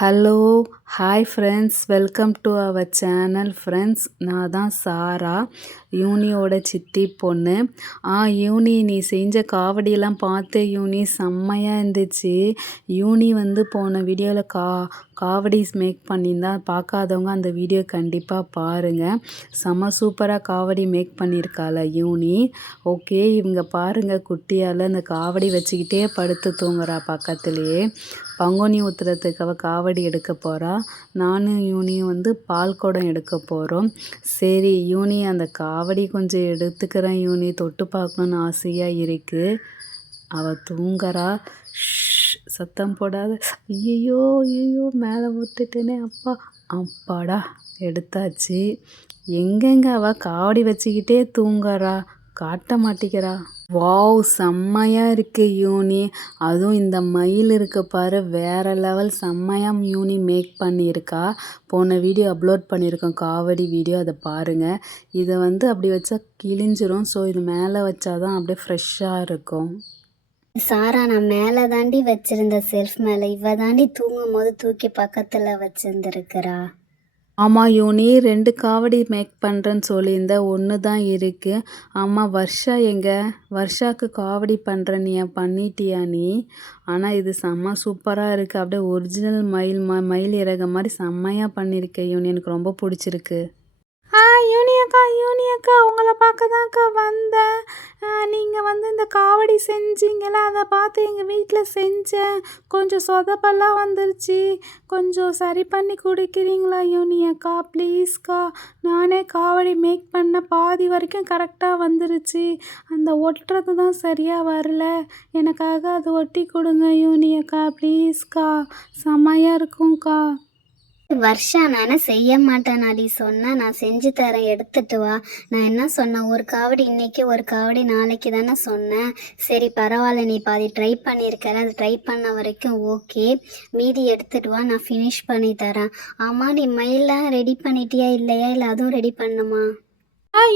Hello, hi friends, welcome to our channel friends. நான் தான் சாரா, யூனியோட சித்தி பொண்ணு. யூனி, நீ செஞ்ச காவடியெல்லாம் பார்த்தேன் யூனி, செம்மையாக இருந்துச்சு. யூனி போன வீடியோவில் காவடிஸ் மேக் பண்ணியிருந்தா, பார்க்காதவங்க அந்த வீடியோ கண்டிப்பாக பாருங்கள். செம்ம சூப்பராக காவடி மேக் பண்ணியிருக்காள யூனி. ஓகே, இவங்க பாருங்கள், குட்டியால் இந்த காவடி வச்சுக்கிட்டே படுத்து தூங்குறா பக்கத்துலேயே. பங்குனி உத்திரத்துக்கு அவள் காவடி எடுக்க போகிறா. நானும் யூனியும் பால் குடம் எடுக்க போகிறோம். சரி யூனி, அந்த காவடி கொஞ்சம் எடுத்துக்கிறேன் யூனி, தொட்டு பார்க்கணுன்னு ஆசையாக இருக்குது. அவள் தூங்குறா. சத்தம் போடாத. ஐயோ ஐயோ, மேலே விட்டுட்டேனே அப்பா. அப்பாடா, எடுத்தாச்சு. எங்கெங்க அவள் காவடி வச்சுக்கிட்டே தூங்குறா, காட்ட மாட்டேங்கிறா. வாவ், செம்மையாக இருக்கு யூனி. அதுவும் இந்த மயில் இருக்க பாரு, வேறு லெவல். செம்மையாக யூனி மேக் பண்ணியிருக்கா. போன வீடியோ அப்லோட் பண்ணியிருக்கோம், காவடி வீடியோ, அதை பாருங்கள். இதை அப்படி வச்சா கிழிஞ்சிரும். ஸோ இது மேலே வச்சாதான் அப்படியே ஃப்ரெஷ்ஷாக இருக்கும். சாரா, நான் மேலே தாண்டி வச்சிருந்த செல்ஃப் மேலே, இவ தாண்டி தூங்கும் போது தூக்கி பக்கத்தில் வச்சிருந்துருக்கிறா. ஆமாம் யூனி, 2 காவடி மேக் பண்ணுறேன்னு சொல்லியிருந்தேன், 1 தான் இருக்குது. ஆமாம், வர்ஷா வர்ஷாவுக்கு காவடி பண்ணுறேன், நீ பண்ணிட்டியா நீ? ஆனால் இது செம்ம சூப்பராக இருக்குது. அப்படியே ஒரிஜினல் மயில் இறக மாதிரி செம்மையாக பண்ணியிருக்கேன் யூனி, எனக்கு ரொம்ப பிடிச்சிருக்கு. யூனி அக்கா, உங்களை பார்க்க தான்க்கா வந்தேன். நீங்கள் இந்த காவடி செஞ்சீங்களா, அதை பார்த்து எங்கள் வீட்டில் செஞ்சேன். கொஞ்சம் சொதப்பெல்லாம் வந்துருச்சு, கொஞ்சம் சரி பண்ணி கொடுக்குறீங்களா யூனி அக்கா, ப்ளீஸ்க்கா. நானே காவடி மேக் பண்ண பாதி வரைக்கும் கரெக்டாக வந்துருச்சு, அந்த ஒட்டுறது தான் சரியாக வரல. எனக்காக அதை ஒட்டி கொடுங்க யூனி அக்கா, ப்ளீஸ்க்கா. செம்மையாக இருக்கும்க்கா. வர்ஷா, நானே செய்ய மாட்டேன் நாடி சொன்னேன், நான் செஞ்சு தரேன், எடுத்துட்டு வா. நான் என்ன சொன்னேன், ஒரு காவடி இன்னைக்கு, ஒரு காவடி நாளைக்கு தானே சொன்னேன். சரி பரவாயில்ல, நீ பாதி ட்ரை பண்ணியிருக்கல, அது ட்ரை பண்ண வரைக்கும் ஓகே. மீதி எடுத்துட்டு வா, நான் ஃபினிஷ் பண்ணி தரேன். ஆமாம், நீ மயிலாம் ரெடி பண்ணிட்டியா இல்லையா, இல்லை அதுவும் ரெடி பண்ணுமா?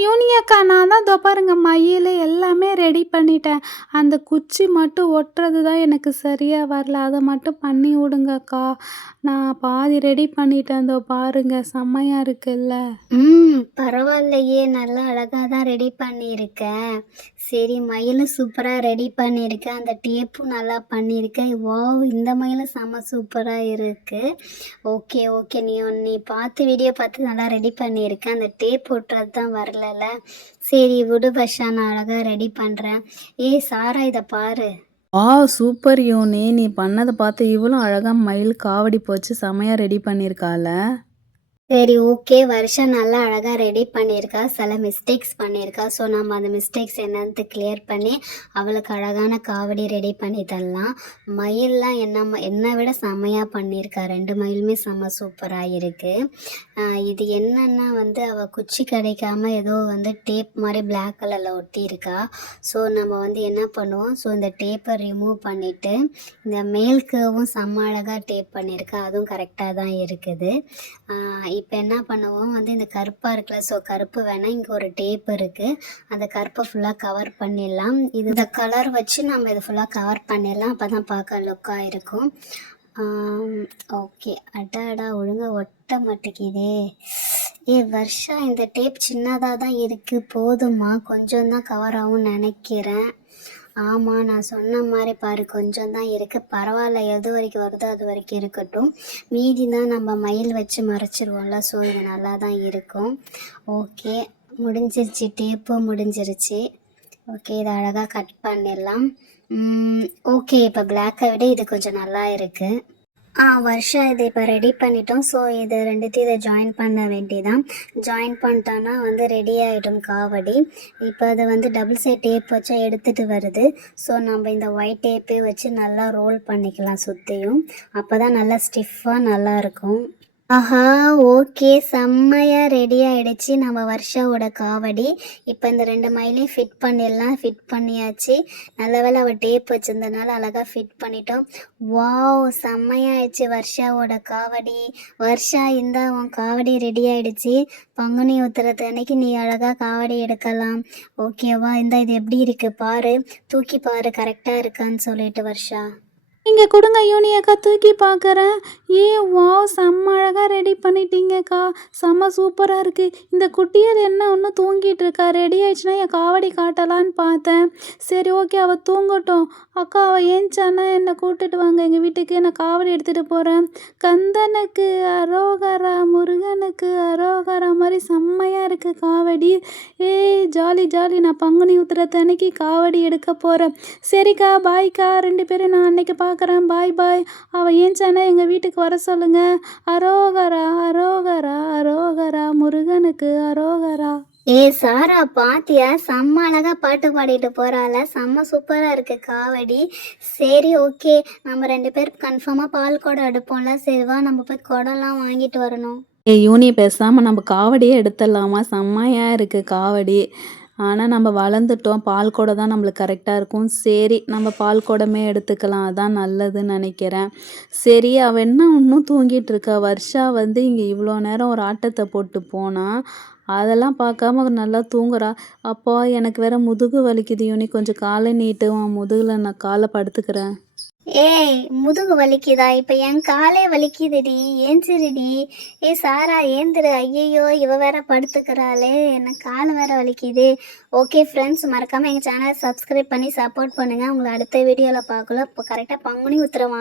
யூனி அக்கா, நான் தான் இதோ பாருங்க, மயில் எல்லாமே ரெடி பண்ணிட்டேன். அந்த குச்சி மட்டும் ஒட்டுறது தான் எனக்கு சரியாக வரல, அதை மட்டும் பண்ணி விடுங்கக்கா. நான் பாதி ரெடி பண்ணிட்டேன், இதோ பாருங்க, செம்மையாக இருக்குல்ல. பரவாயில்லையே, நல்லா அழகாக தான் ரெடி பண்ணியிருக்கேன். சரி, மயிலும் சூப்பராக ரெடி பண்ணியிருக்கேன், அந்த டேப்பும் நல்லா பண்ணியிருக்கேன். வாவ், இந்த மயிலும் செம்ம சூப்பராக இருக்குது. ஓகே ஓகே, நீ பார்த்து வீடியோ பார்த்து நல்லா ரெடி பண்ணியிருக்கேன், அந்த டேப் ஒட்டுறது தான் வரல. சரி விடு வர்ஷா, நான் அழகாக ரெடி பண்ணுறேன். சாரா, இதை பாரு. சூப்பர் யூனி, நீ பண்ணதை பார்த்து இவளும் அழகாக மயில் காவடி போச்சு செம்மையாக ரெடி பண்ணியிருக்கால. சரி ஓகே, வருஷம் நல்லா அழகாக ரெடி பண்ணியிருக்கா, சில மிஸ்டேக்ஸ் பண்ணியிருக்கா. ஸோ நம்ம அந்த மிஸ்டேக்ஸ் என்னன்னு கிளியர் பண்ணி அவளுக்கு அழகான காவடி ரெடி பண்ணி தரலாம். மயிலெலாம் என்னை விட செம்மையாக பண்ணியிருக்கா, 2 மயிலுமே செம்ம சூப்பராக இருக்குது. இது என்னென்னா அவள் குச்சி கிடைக்காம ஏதோ டேப் மாதிரி பிளாக் கலரில் ஒட்டியிருக்கா. ஸோ நம்ம என்ன பண்ணுவோம், ஸோ இந்த டேப்பை ரிமூவ் பண்ணிவிட்டு இந்த மேல்கவும் செம்ம அழகாக டேப் பண்ணியிருக்கா, அதுவும் கரெக்டாக தான் இருக்குது. இப்போ என்ன பண்ணுவோம், இந்த கருப்பாக இருக்குல்ல, ஸோ கருப்பு வேணால், இங்கே ஒரு டேப் இருக்குது, அந்த கருப்பை ஃபுல்லாக கவர் பண்ணிடலாம். இந்த கலர் வச்சு நம்ம இதை ஃபுல்லாக கவர் பண்ணிடலாம், அப்போ தான் பார்க்க லுக்காக இருக்கும். ஓகே, அடாடா, ஒழுங்காக ஒட்ட மாட்டேங்குதே. வர்ஷா, இந்த டேப் சின்னதாக தான் இருக்குது, போதுமா? கொஞ்சம் தான் கவர் ஆகும்னு நினைக்கிறேன். ஆமாம், நான் சொன்ன மாதிரி பாரு, கொஞ்சம் தான் இருக்குது, பரவாயில்ல, எது வரைக்கும் வருதோ அது வரைக்கும் இருக்கட்டும். மீதி தான் நம்ம மயில் வச்சு மறைச்சிருவோம்ல, ஸோ இது நல்லா தான் இருக்கும். ஓகே, முடிஞ்சிருச்சு, டேப்பும் முடிஞ்சிருச்சு. ஓகே, இதை அழகாக கட் பண்ணிடலாம். ஓகே, இப்போ பிளாக்கை விட இது கொஞ்சம் நல்லா இருக்குது. வருஷா, இதை இப்போ ரெடி பண்ணிட்டோம். ஸோ இது ரெண்டுத்தையும் இதை ஜாயின் பண்ண வேண்டியதான். ஜாயின் பண்ணிட்டோன்னா ரெடி ஆகிடும் காவடி. இப்போ அது டபுள் சைட் டேப் வச்சா எடுத்துகிட்டு வருது. ஸோ நம்ம இந்த ஒயிட் டேப்பே வச்சு நல்லா ரோல் பண்ணிக்கலாம் சுற்றியும், அப்போ தான் நல்லா ஸ்டிஃபாக நல்லாயிருக்கும். ஆஹா, ஓகே, செம்மையாக ரெடி ஆகிடுச்சு நம்ம வர்ஷாவோட காவடி. இப்போ இந்த 2 மயிலையும் ஃபிட் பண்ணிடலாம். ஃபிட் பண்ணியாச்சு, நல்ல வேளை அவள் டேப் வச்சுருந்தனால அழகாக ஃபிட் பண்ணிட்டோம். வாவ், செம்மையாகிடுச்சு வர்ஷாவோட காவடி. வர்ஷா, இந்த உன் காவடி ரெடி ஆகிடுச்சு. பங்குனி உத்திரத்து அன்னைக்கு நீ அழகாக காவடி எடுக்கலாம், ஓகேவா? இது எப்படி இருக்குது பாரு, தூக்கி பாரு, கரெக்டாக இருக்கான்னு சொல்லிட்டு. வர்ஷா, இங்கே கொடுங்க யூனி அக்கா, தூக்கி பார்க்குறேன். ஏ வாவ்! செம்ம அழகா ரெடி பண்ணிட்டீங்கக்கா. செம்ம சூப்பரா இருக்கு. இந்த குட்டியாள் என்ன இன்னும் தூங்கிட்டு இருக்கா? ரெடி ஆயிடுச்சுன்னா என் காவடி காட்டலான்னு பார்த்தேன். சரி ஓகே அவ தூங்கட்டும். அக்கா அவ ஏஞ்சான்னா என்ன கூட்டிட்டு வாங்க எங்க வீட்டுக்கு. நான் காவடி எடுத்துட்டு போறேன். கந்தனுக்கு அரோகரா, முருகனுக்கு அரோகரா மாரி செம்மையா இருக்கு காவடி. ஏய் ஜாலி ஜாலி. நான் பங்குனி உத்திரத்து அன்னைக்கு காவடி எடுக்க போறேன். சரிக்கா பாய்க்கா. 2 பேரும் நான் அன்னைக்கு பார்க்குறேன். பாய் பாய். அவ ஏஞ்சானா எங்க வீட்டுக்கு வர சொல்லுங்க. அரோகரா அரோகரா அரோகரா முருகனுக்கு அரோகரா. சாரா பாத்தியா, செம்ம அழகா பாட்டு பாடிட்டு போறாள, செம்ம சூப்பரா இருக்கு காவடி. சரி ஓகே, நம்ம 2 பேர் கன்ஃபார்மா பால் குடம் எடுப்போம்ல. சரி வா நம்ம போய் குடம்லாம் வாங்கிட்டு வரணும். யூனி பேசாமல் நம்ம காவடியே எடுத்துடலாமா? செம்மையா இருக்குது காவடி. ஆனால் நம்ம வளர்ந்துட்டோம். பால் குடம் தான் நம்மளுக்கு கரெக்டாக இருக்கும். சரி நம்ம பால் குடமே எடுத்துக்கலாம். அதான் நல்லதுன்னு நினைக்கிறேன். சரி அவள் என்ன இன்னும் தூங்கிட்டு இருக்கா? வர்ஷா வந்து இங்கே இவ்வளோ நேரம் ஒரு ஆட்டத்தை போட்டு போனா. அதெல்லாம் பார்க்காம அவ நல்லா தூங்குறா. அப்பா எனக்கு வேற முதுகு வலிக்குது யூனி. கொஞ்சம் காலை நீட்டு. உன் முதுகில் நான் காலை படுத்துக்கிறேன். முதுகு வலிக்குதா? இப்ப என் காலே வலிக்குதுடி, ஏஞ்சிருடி. சாரா ஏந்திரு. ஐயையோ இவ வேற படுத்துக்கிறாளே, எனக்கு கால் வேற வலிக்குது. ஓகே ஃப்ரெண்ட்ஸ், மறக்காம எங்க சேனலை சப்ஸ்கிரைப் பண்ணி சப்போர்ட் பண்ணுங்க. உங்களை அடுத்த வீடியோல பார்க்கலாம். இப்போ கரெக்டாக பங்குனி உத்திரம் வாங்க.